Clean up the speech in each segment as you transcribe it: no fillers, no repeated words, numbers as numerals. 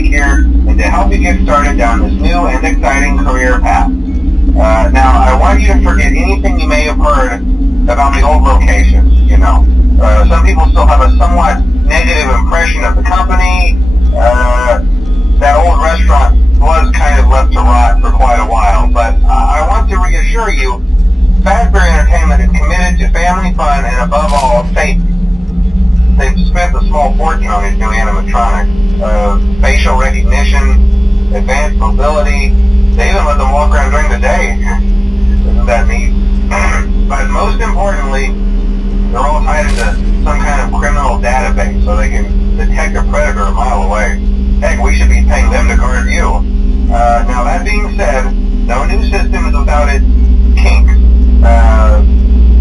week here and to help you get started down this new and exciting career path. Now, I want you to forget anything you may have heard about the old locations, you know. Some people still have a somewhat negative impression of the company. That old restaurant was kind of left to rot for quite a while, but I want to reassure you, Fazbear Entertainment is committed to family fun and above all, safety. They've spent a small fortune on these new animatronics. Facial recognition, advanced mobility, they even let them walk around during the day. Isn't that neat? But most importantly, they're all tied into some kind of criminal database so they can detect a predator a mile away. Heck, we should be paying them to guard you. Now that being said, no new system is without its kinks.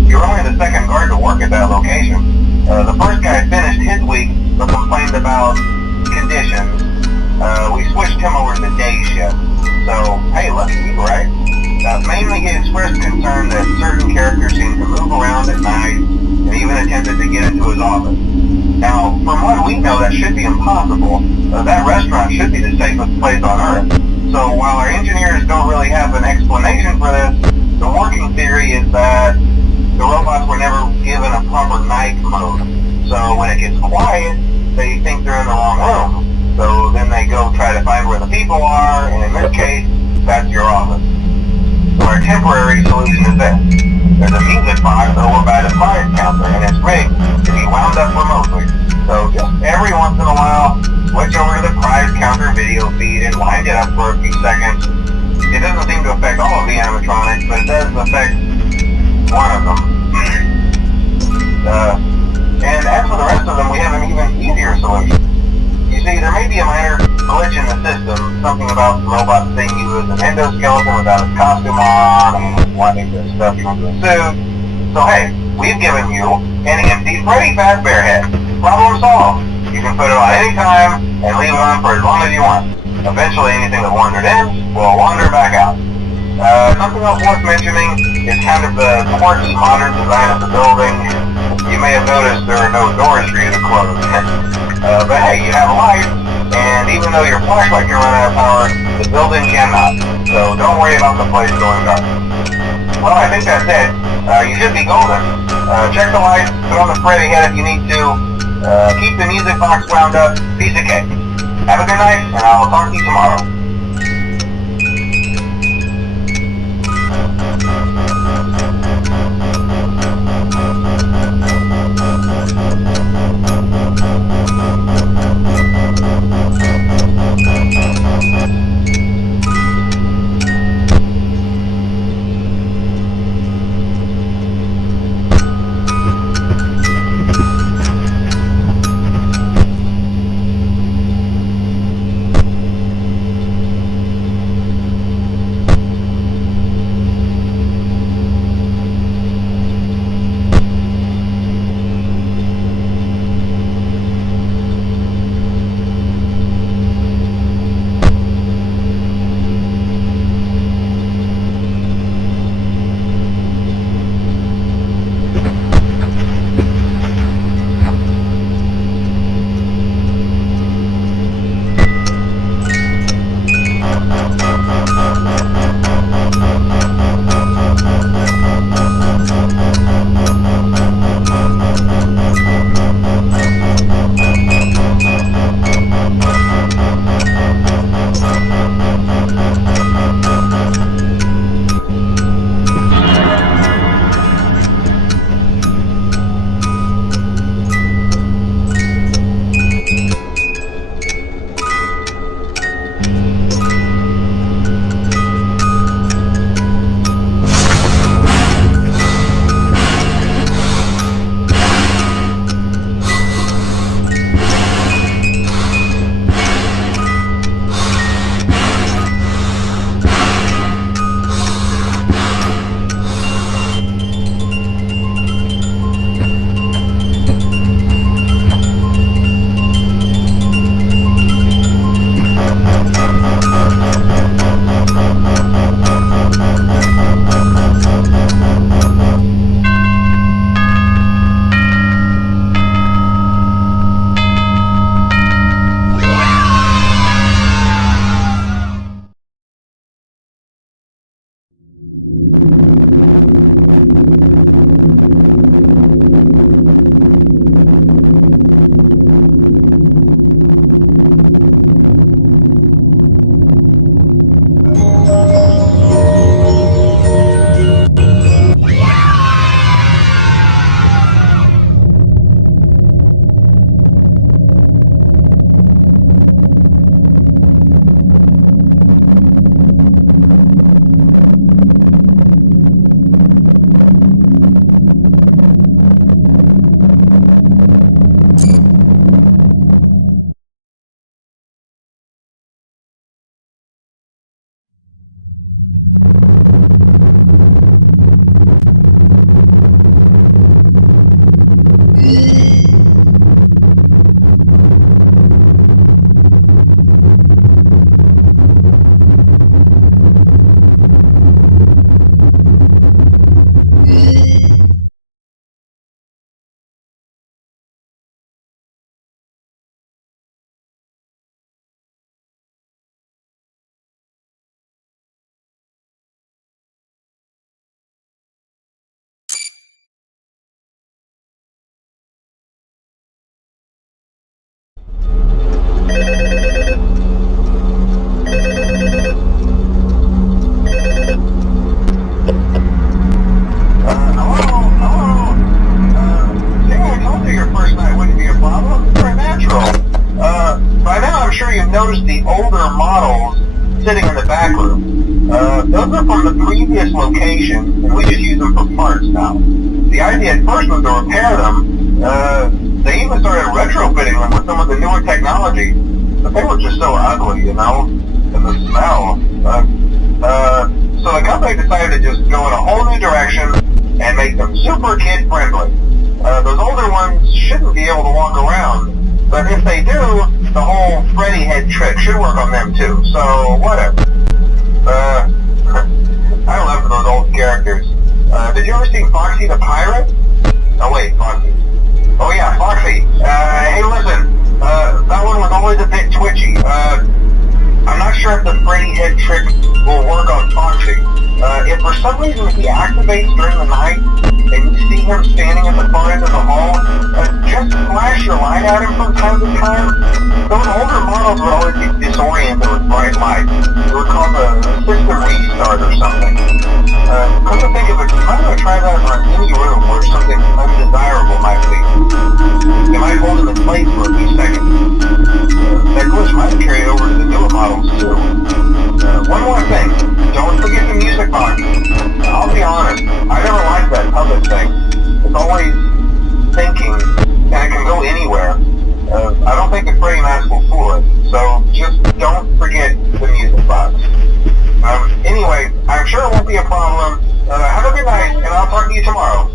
You're only the second guard to work at that location. The first guy finished his week but complained about conditions. We switched him over to the day shift. So, hey, lucky you, right? Mainly he expressed concern that certain characters seemed to move around at night and even attempted to get into his office. Now, from what we know, that should be impossible. That restaurant should be the safest place on Earth. So while our engineers don't really have an explanation for this, the working theory is that the robots were never given a proper night mode. So when it gets quiet, they think they're in the wrong room. So then they go try to find where the people are, and in this case, that's your office. So our temporary solution is this. There's a music box over by the prize counter, and it's rigged to be wound up remotely. So just every once in a while, switch over to the prize counter video feed and wind it up for a few seconds. It doesn't seem to affect all of the animatronics, but it does affect one of them. And as for the rest of them, we have an even easier solution. You see, there may be a minor glitch in the system, something about the robot seeing you as an endoskeleton without his costume on and wanting to stuff you into a suit. So hey, we've given you an empty Freddy Fazbear head. Problem solved. You can put it on any time and leave it on for as long as you want. Eventually anything that wandered in will wander back out. Something else worth mentioning is kind of the quirky modern design of the building. You may have noticed there are no doors for you to close. But hey, you have lights, and even though your flashlight can run out of power, the building cannot. So don't worry about the place going dark. Well, I think that's it. You should be golden. Check the lights, put on the Freddy head if you need to. Keep the music box wound up. Piece of cake. Have a good night, and I will talk to you tomorrow. older models sitting in the back room. Those are from the previous location, and we just use them for parts now. The idea at first was to repair them. They even started retrofitting them with some of the newer technology, but they were just so ugly, you know, and the smell. So the company decided to just go in a whole new direction and make them super kid-friendly. Those older ones shouldn't be able to walk around, but if they do, the whole Freddy head trick should work on them too, so whatever. I love those old characters. Did you ever see Foxy the Pirate? Oh wait, Foxy. Oh yeah, Foxy. Hey listen, that one was always a bit twitchy. I'm not sure if the Freddy head trick will work on Foxy. If for some reason he activates during the night, and you see him standing at the far end of the hall, just flash your light at him from time to time. Those older models would always get disoriented with bright light. It would cause a system restart or something. Come to think of it, you might want to try that on any room where something undesirable might be. You might hold him in place for a few seconds. That glitch might carry over to the newer models too. One more thing, don't forget the music box. I'll be honest, I never liked that puppet thing. It's always thinking, and it can go anywhere. I don't think the Freddy mask will fool it, so just don't forget the music box. Anyway, I'm sure it won't be a problem. Have a good night, and I'll talk to you tomorrow.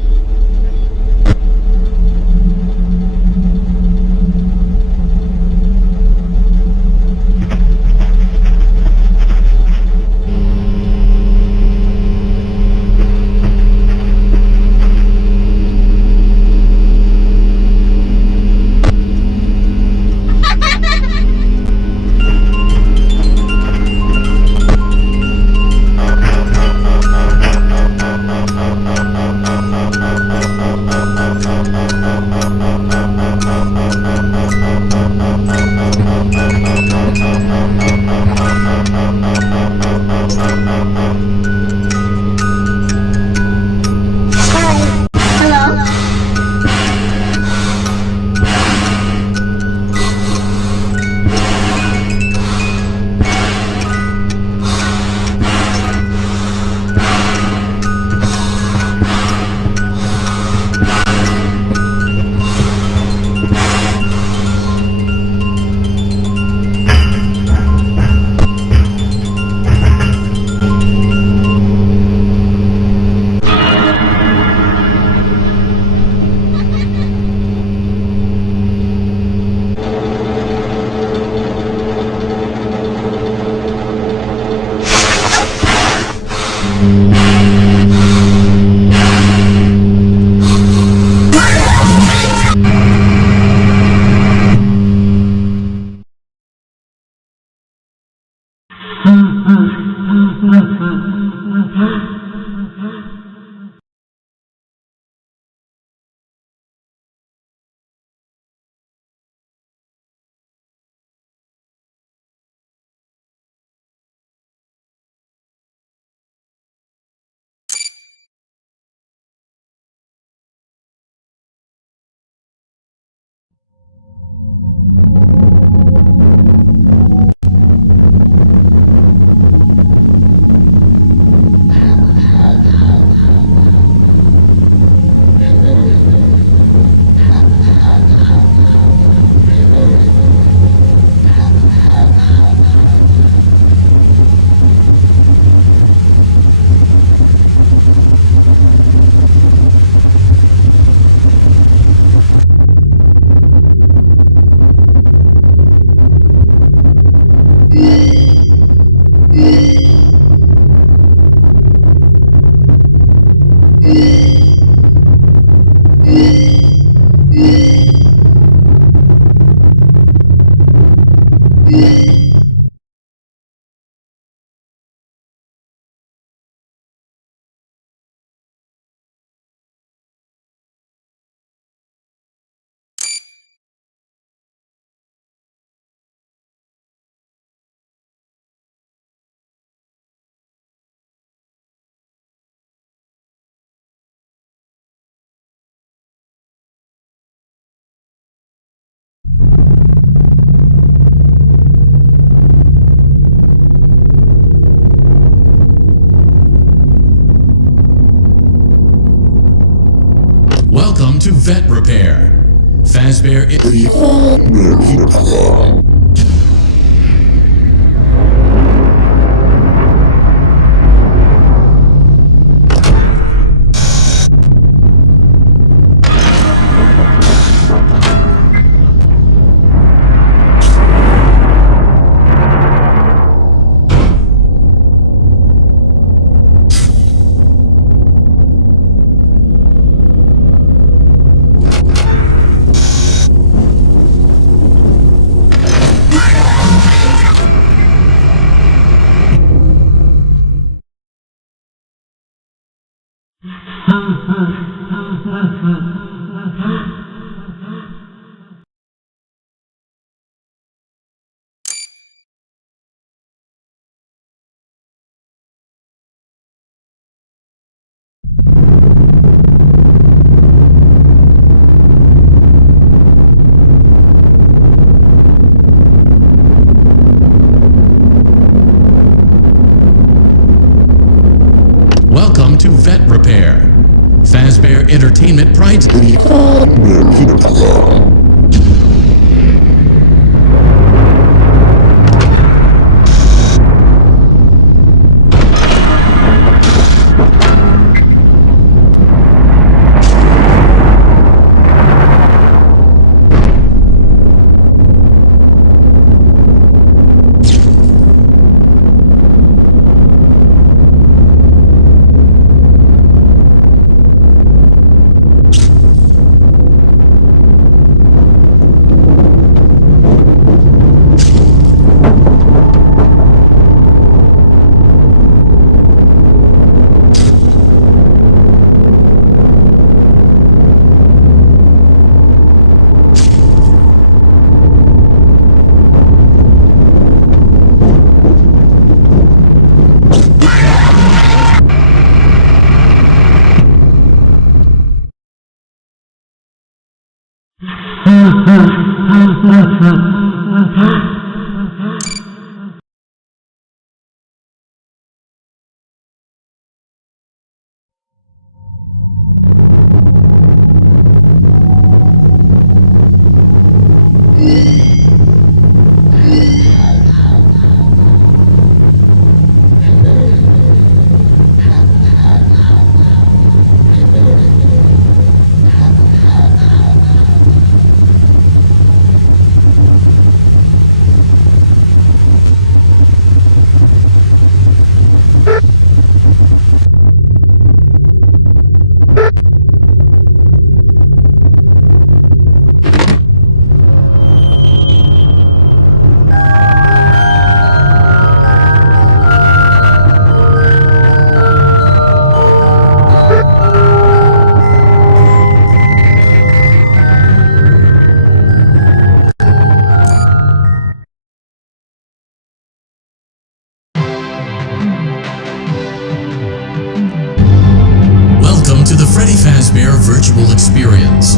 Vet Repair. Fazbear. Welcome to Vet Repair. Fazbear Entertainment prides. Fazbear Virtual Experience.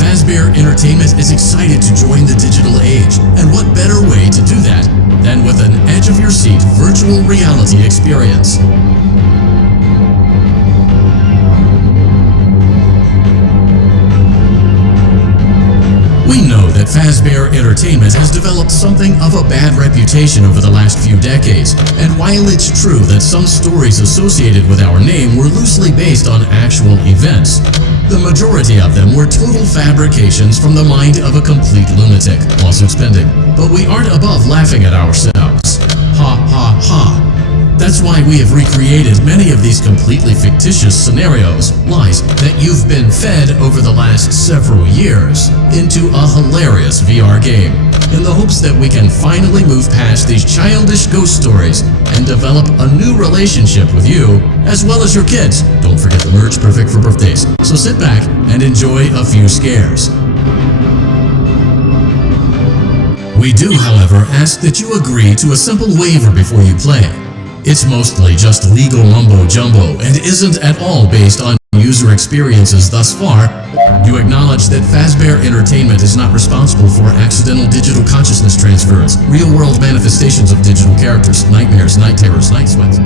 Fazbear Entertainment is excited to join the digital age, and what better way to do that than with an edge-of-your-seat virtual reality experience. We know that Fazbear Entertainment has developed something of a bad reputation over the last few decades, and while it's true that some stories associated with our name were loosely based on actual events, the majority of them were total fabrications from the mind of a complete lunatic. Lawsuits pending. But we aren't above laughing at ourselves. Ha ha ha. That's why we have recreated many of these completely fictitious scenarios, lies that you've been fed over the last several years, into a hilarious VR game, in the hopes that we can finally move past these childish ghost stories and develop a new relationship with you, as well as your kids. Don't forget the merch, perfect for birthdays. So sit back and enjoy a few scares. We do, however, ask that you agree to a simple waiver before you play. It's mostly just legal mumbo-jumbo and isn't at all based on user experiences thus far. You acknowledge that Fazbear Entertainment is not responsible for accidental digital consciousness transfers, real-world manifestations of digital characters, nightmares, night terrors, night sweats.